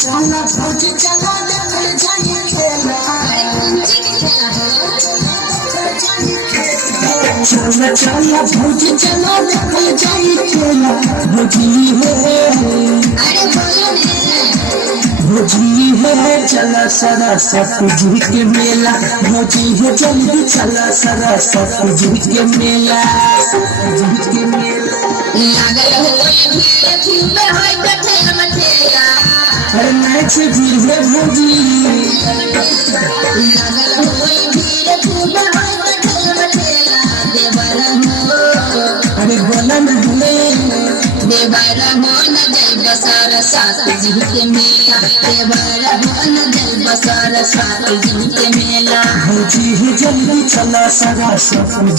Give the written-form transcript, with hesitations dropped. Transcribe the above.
चला भौजी चला देखल जाई खेला चला चला भौजी चला देखल जाई खेला भौजी है भौजी है चला सरस्वती जी के मेला भौजी है जल्दी चला सरस्वती जी के मेला जी के मेला लागल होए भीड़ खूबे होए कठेल मठेला अरे नाच भीड़ है भौजी लागल होए भीड़ खूबे होए कठेल मठेला देवर हो अरे बोला न हमें देवर हो न जय बसर साथ जी के मेला देवर हो न जय बसर साथ जी के मेला भौजी है जल्दी चला सरस्वती